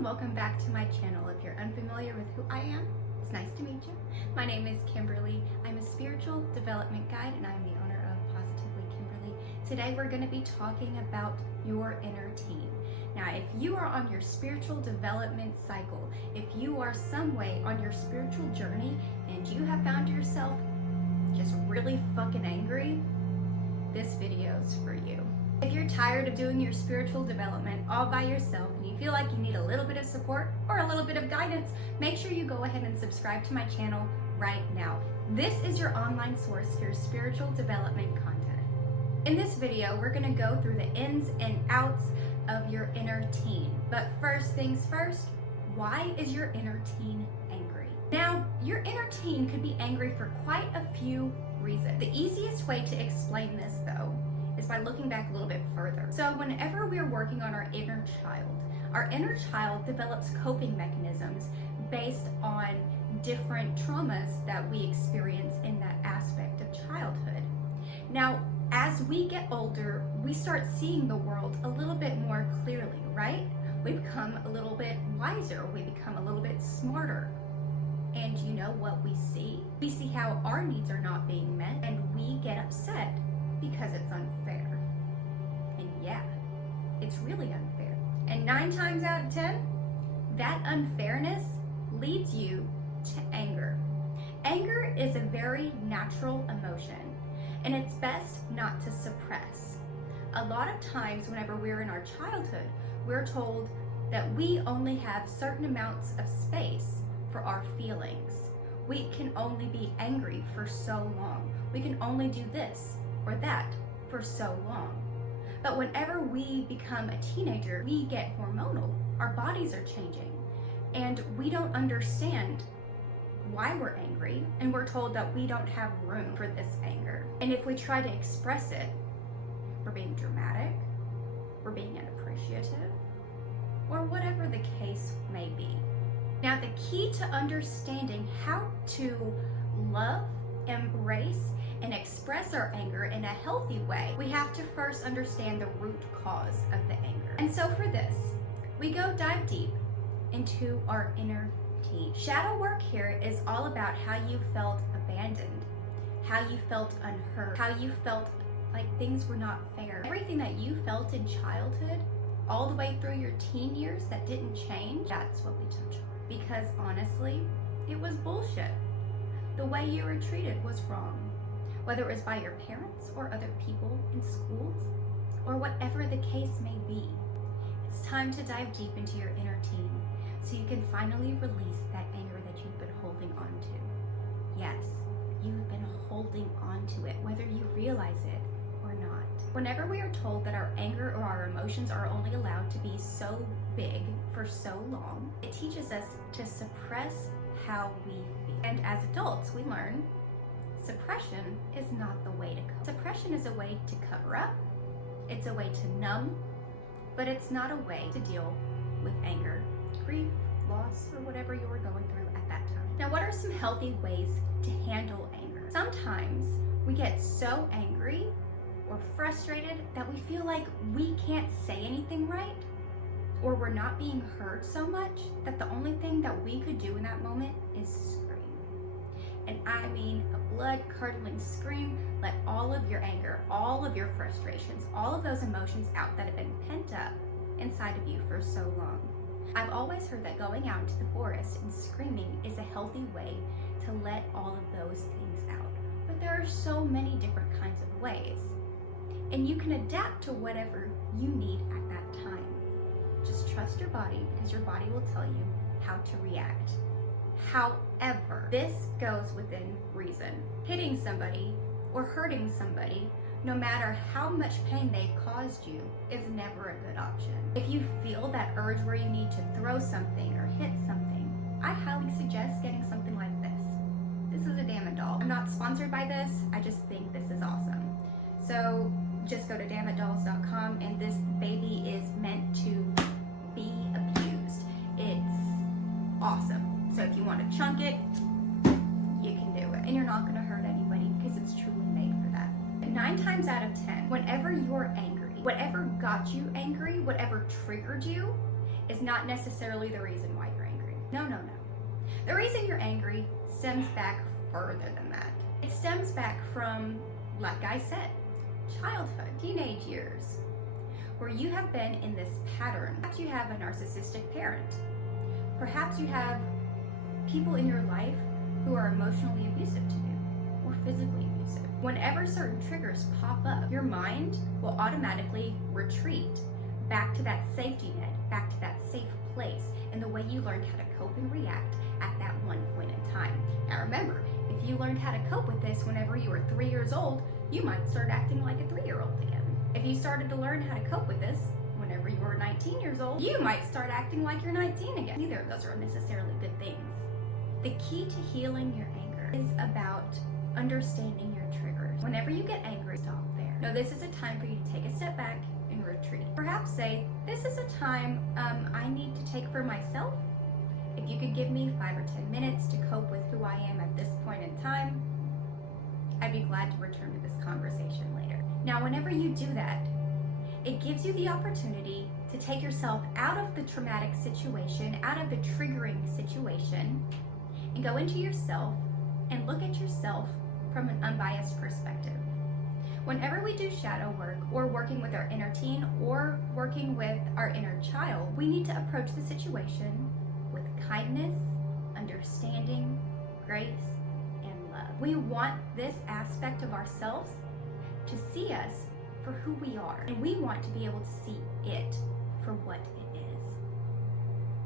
and welcome back to my channel. If you're unfamiliar with who I am, it's nice to meet you. My name is Kimberly. I'm a spiritual development guide and I'm the owner of Positively Kimberly. Today we're going to be talking about your inner teen. Now, if you are on your spiritual development cycle, if you are some way on your spiritual journey and you have found yourself just really fucking angry, this video's for you. If you're tired of doing your spiritual development all by yourself and you feel like you need a little bit of support or a little bit of guidance, make sure you go ahead and subscribe to my channel right now. This is your online source for your spiritual development content. In this video, we're going to go through the ins and outs of your inner teen. But first things first, why is your inner teen angry? Now, your inner teen could be angry for quite a few reasons. The easiest way to explain this, though, is by looking back a little bit further. So whenever we're working on our inner child develops coping mechanisms based on different traumas that we experience in that aspect of childhood. Now, as we get older, we start seeing the world a little bit more clearly, right? We become a little bit wiser, we become a little bit smarter. And you know what we see? We see how our needs are not being met and we get upset because it's unfair. And yeah, it's really unfair. And 9 times out of 10, that unfairness leads you to anger. Anger is a very natural emotion, and it's best not to suppress. A lot of times whenever we're in our childhood, we're told that we only have certain amounts of space for our feelings. We can only be angry for so long. We can only do this or that for so long. But whenever we become a teenager, we get hormonal. Our bodies are changing and we don't understand why we're angry, and we're told that we don't have room for this anger. And if we try to express it, we're being dramatic, we're being unappreciative, or whatever the case may be. Now, the key to understanding how to love, embrace, and express our anger in a healthy way, we have to first understand the root cause of the anger. And so for this, we dive deep into our inner teen. Shadow work here is all about how you felt abandoned, how you felt unheard, how you felt like things were not fair. Everything that you felt in childhood, all the way through your teen years that didn't change, that's what we touch on. Because honestly, it was bullshit. The way you were treated was wrong. Whether it was by your parents or other people in schools, or whatever the case may be. It's time to dive deep into your inner teen so you can finally release that anger that you've been holding on to. Yes, you've been holding on to it, whether you realize it or not. Whenever we are told that our anger or our emotions are only allowed to be so big for so long, it teaches us to suppress how we feel. And as adults, we learn suppression is not the way to go. Suppression is a way to cover up, it's a way to numb, but it's not a way to deal with anger, grief, loss, or whatever you were going through at that time. Now, what are some healthy ways to handle anger? Sometimes we get so angry or frustrated that we feel like we can't say anything right, or we're not being heard so much that the only thing that we could do in that moment is scream. And I mean a blood-curdling scream. Let all of your anger, all of your frustrations, all of those emotions out that have been pent up inside of you for so long. I've always heard that going out into the forest and screaming is a healthy way to let all of those things out. But there are so many different kinds of ways. And you can adapt to whatever you need at that time. Just trust your body, because your body will tell you how to react. However, this goes within reason. Hitting somebody or hurting somebody, no matter how much pain they've caused you, is never a good option. If you feel that urge where you need to throw something or hit something, I highly suggest getting something like this. This is a Damit Doll. I'm not sponsored by this, I just think this is awesome. So just go to damitdolls.com, and this baby is meant to be abused. It's awesome. So if you want to chunk it, you can do it. And you're not going to hurt anybody because it's truly made for that. 9 times out of 10, whenever you're angry, whatever got you angry, whatever triggered you, is not necessarily the reason why you're angry. No, no, no. The reason you're angry stems back further than that. It stems back from, like I said, childhood, teenage years, where you have been in this pattern. Perhaps you have a narcissistic parent. Perhaps you have people in your life who are emotionally abusive to you or physically abusive. Whenever certain triggers pop up, your mind will automatically retreat back to that safety net, back to that safe place, and the way you learned how to cope and react at that one point in time. Now remember, if you learned how to cope with this whenever you were 3 years old, you might start acting like a 3-year-old again. If you started to learn how to cope with this whenever you were 19 years old, you might start acting like you're 19 again. Neither of those are necessarily good things. The key to healing your anger is about understanding your triggers. Whenever you get angry, stop there. No, this is a time for you to take a step back and retreat. Perhaps say, this is a time I need to take for myself. If you could give me 5 or 10 minutes to cope with who I am at this point in time, I'd be glad to return to this conversation later. Now, whenever you do that, it gives you the opportunity to take yourself out of the traumatic situation, out of the triggering situation, and go into yourself and look at yourself from an unbiased perspective. Whenever we do shadow work or working with our inner teen or working with our inner child, we need to approach the situation with kindness, understanding, grace, and love. We want this aspect of ourselves to see us for who we are, and we want to be able to see it for what it is.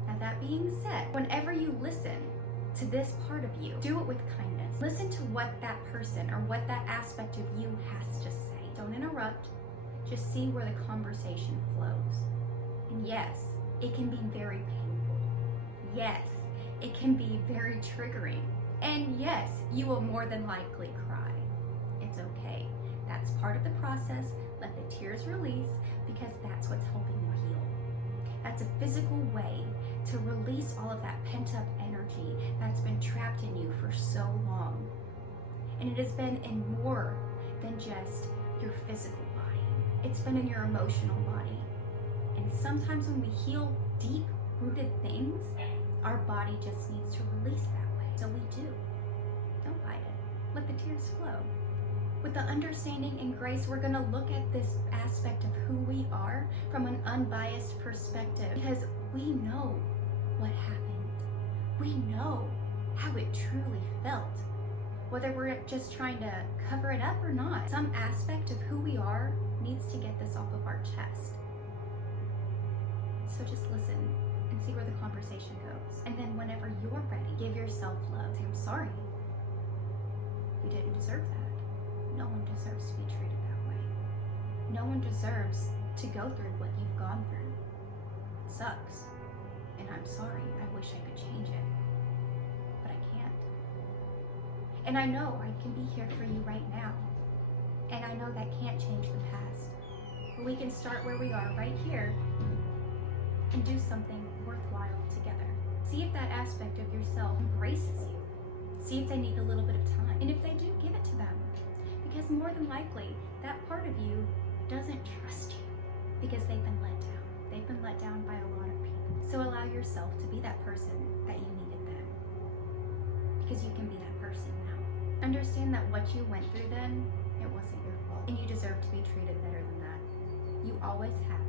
Now, that being said, whenever you listen to this part of you, do it with kindness. Listen to what that person or what that aspect of you has to say. Don't interrupt. Just see where the conversation flows. And yes, it can be very painful. Yes, it can be very triggering. And yes, you will more than likely cry. It's okay. That's part of the process. Let the tears release, because that's what's helping you heal. That's a physical way to release all of that pent-up energy that's been trapped in you for so long. And it has been in more than just your physical body. It's been in your emotional body. And sometimes when we heal deep-rooted things, our body just needs to release that way. So we do. Don't fight it. Let the tears flow. With the understanding and grace, we're going to look at this aspect of who we are from an unbiased perspective, because we know what happened. We know how it truly felt, whether we're just trying to cover it up or not. Some aspect of who we are needs to get this off of our chest. So just listen and see where the conversation goes. And then whenever you're ready, give yourself love. Say, I'm sorry. You didn't deserve that. No one deserves to be treated that way. No one deserves to go through what you've gone through. It sucks. And I'm sorry. I wish I could change it. But I can't. And I know I can be here for you right now. And I know that can't change the past. But we can start where we are right here and do something worthwhile together. See if that aspect of yourself embraces you. See if they need a little bit of time. And if they do, give it to them. Because more than likely, that part of you doesn't trust you because they've been let down. They've been let down by a lot of people. So allow yourself to be that person that you needed then. Because you can be that person now. Understand that what you went through then, it wasn't your fault. And you deserve to be treated better than that. You always have,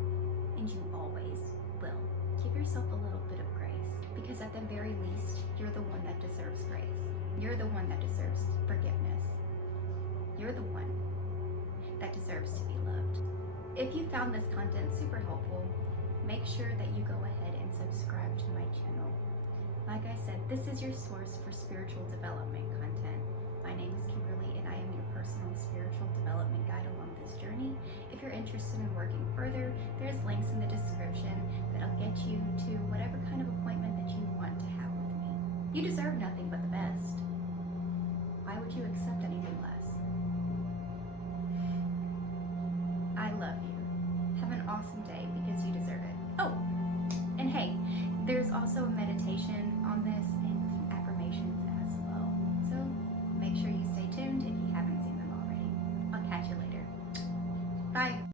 and you always will. Give yourself a little bit of grace. Because at the very least, you're the one that deserves grace. You're the one that deserves forgiveness. You're the one that deserves to be loved. If you found this content super helpful, make sure that you go ahead and subscribe to my channel. Like I said, this is your source for spiritual development content. My name is Kimberly, and I am your personal spiritual development guide along this journey. If you're interested in working further, there's links in the description that'll get you to whatever kind of appointment that you want to have with me. You deserve nothing but the best. Why would you accept anything less? I love you. Have an awesome day because you deserve it. Oh, and hey, there's also a meditation on this